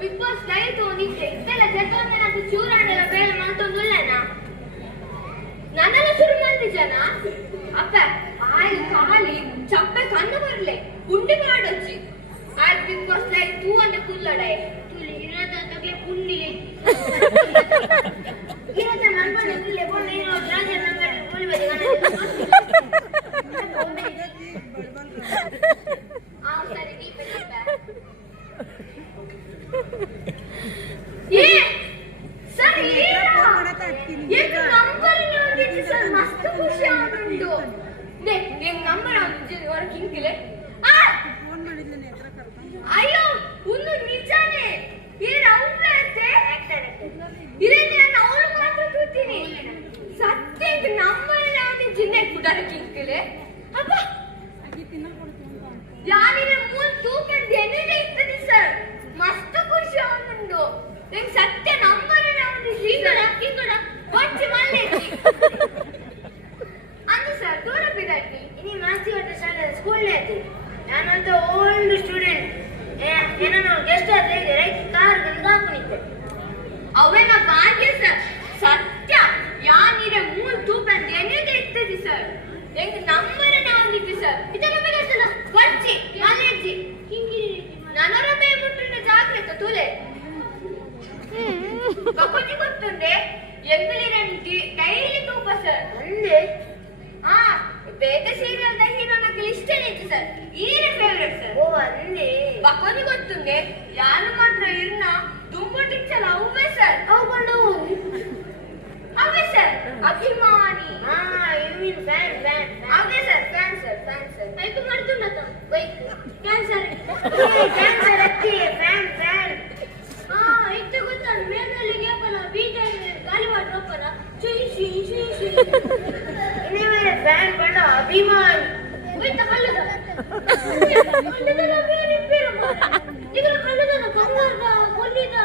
big boss live ನಿಂತೆ ಇದೆಲ್ಲ ಜಗವನ್ನ ನಾನು ಚೂರಾಡೆಲ್ಲ ಬೇಳೆ ಮಾಡ್ತೊಂದುಲ್ಲನ ನನ್ನೆಲ್ಲ ಶುರು ಮಾಡ್ತಿ ಜನ ಅಪ್ಪ ಆಯ್ತು ಖಾಲಿ ಚಪ್ಪೆ ಕಣ್ಣು ಬರ್ಲೆ ಪುಂಡಿ ಮಾಡೊಚ್ಚಿ ಆಯ್ತು ಬಿಗ್ ಬಾಸ್ ಲೈವ್ ತೂ ಅಂತ ಕುಲ್ಲಡೆ ತುಲಿ ಇರೋದಾಗಲೇ ಪುಂಡಿ ಇರೋದ ಮನ್ಬಂದ ಕುಲ್ಲೆ ಬೋಣ ಏನೋ ರಾಜ ನಂಗಡೆ ಗೋಲಿ ಬದಿ ಸರಿ ದೀಪ ये सर ये नंबर ನೋಡಿದ್ರಿ ಸರ್ ಮಸ್ತ್ ಖುಷಿ ಆಗುಂಡು ನೇ ಈ ನಂಬರ್ ಆಗುಂಡು ವರ್ಕಿಂಗ್ ಇಲೆ ಆ ಫೋನ್ ಮಾಡಿದ್ಲೆ ನೇತ್ರ ಕರ್ಕೊಂಡು ಅಯ್ಯೋ ಒಂದು ನಿಜಾನೇ ಈ ರೌಂಡ್ ಅಂತೆ ಇರೆ ನಾನು ಅವಳು ಮಾತ್ರ ಕೂತೀನಿ ಸತ್ಯ ನಂಬರ್ ಯಾವುದು ಜಿನ್ನೆ ಕುಡರ್ಕಿಂಗ್ ಇಲೆ ಅಪ್ಪ ಅಗಿ ತಿನ್ನ ಕೊಡ್ತೀನಿ ಅಂತ ಯಾನಿನ ಮೂಲ ತೂಕ ದೇನೇನೆ ಇರ್ತದೆ ಸರ್ ಮಸ್ತ್ ಖುಷಿ ಆಗುಂಡು ನಿಂಗೆ ಸತ್ಯ ನಂಬರ್ ಯಾವುದು ಹಿಂಗಡ ಕೊಚ್ಚಿ ಮಲ್ಲೇಜಿ ಅಂದು ಸರ್ ದೂರ ಬಿಡಟ್ಟಿ ಇನಿ ಮಾಸ್ತಿ ಹೊಟ್ಟೆ ಶಾಲೆ ಸ್ಕೂಲ್ ಐತಿ ನಾನಂತ ಓಲ್ಡ್ ಸ್ಟೂಡೆಂಟ್ ಏನೋ ಗೆಸ್ಟ್ ಆದ್ರೆ ರೈಟ್ ಕಾರ್ ಗಂಗಾಪುನಿದ್ದೆ ಅವೇನ ಭಾಗ್ಯ ಸರ್ ಸತ್ಯ ಯಾನಿರೆ ಮೂಲ ತೂಕ ದೇನೇನೆ ಇರ್ತದೆ ಸರ್ ನಿಂಗೆ ನಂಬರ್ ಯಾವ್ದಿತ್ತು ಸರ್ ಇದರ ಮೇಲೆ ಸಲ ಕೊಚ್ಚಿ ಮಲ್ಲೇಜಿ ಹಿಂಗಿರಿ ನನರ ಮೇ ಮುಟ್ಟಿನ ಜಾಗ್ರತೆ ತುಲೆ ಬಕೊಜಿ ಗೊತ್ತುಂಡೆ ಎಂಗಲಿರಂಟಿ ಡೈಲಿ ತೂಪ ಸರ್ ಅಂದೆ ಆ ಬೇಗ ಸೀರಿಯಲ್ ದ ಹೀರೋ ನಕ್ಕೆ ಇಷ್ಟನೇ ಇತ್ತು ಸರ್ ಈರೆ ಫೇವರೇಟ್ ಸರ್ ಓ ಅಂದೆ ಬಕೊಜಿ ಗೊತ್ತುಂಡೆ ಯಾರು ಮಾತ್ರ ಇರ್ನ ದುಂಬುಟಿಚ್ಚಲ ಅವೇ ಸರ್ ಅವಕೊಂಡು ಅವೇ ಸರ್ ಅಭಿಮಾನಿ ಹಾ ಯು ಮೀನ್ ಫ್ಯಾನ್ ಅವೇ ಸರ್ ಫ್ಯಾನ್ ಸರ್ ಐಕು ಮಾಡ್ತುಂಡತ ವೈಕ್ ಕ್ಯಾನ್ಸರ್ ಕ್ಯಾನ್ಸರ್ ಅತ್ತಿ ಫ್ಯಾನ್ ಹಾ ಇತ್ತು ಗೊತ್ತಾನ ಮೇಲ್ಮೇಲಿಗೆ ಬಲ ಬೀಜ ಗಾಳಿ ಮಾಡ್ರಪ್ಪರ ಶಿ ಇನ್ನೇ ಫ್ಯಾನ್ ಬಂಡ ಅಭಿಮಾನಿ ಹೋಯ್ತ ಕಲ್ಲದ ಕಲ್ಲದ ಬೇರೆ ಬೇರೆ ಈಗ ಕಲ್ಲದ ಬಂಗಾರದ ಕೊಲ್ಲಿದ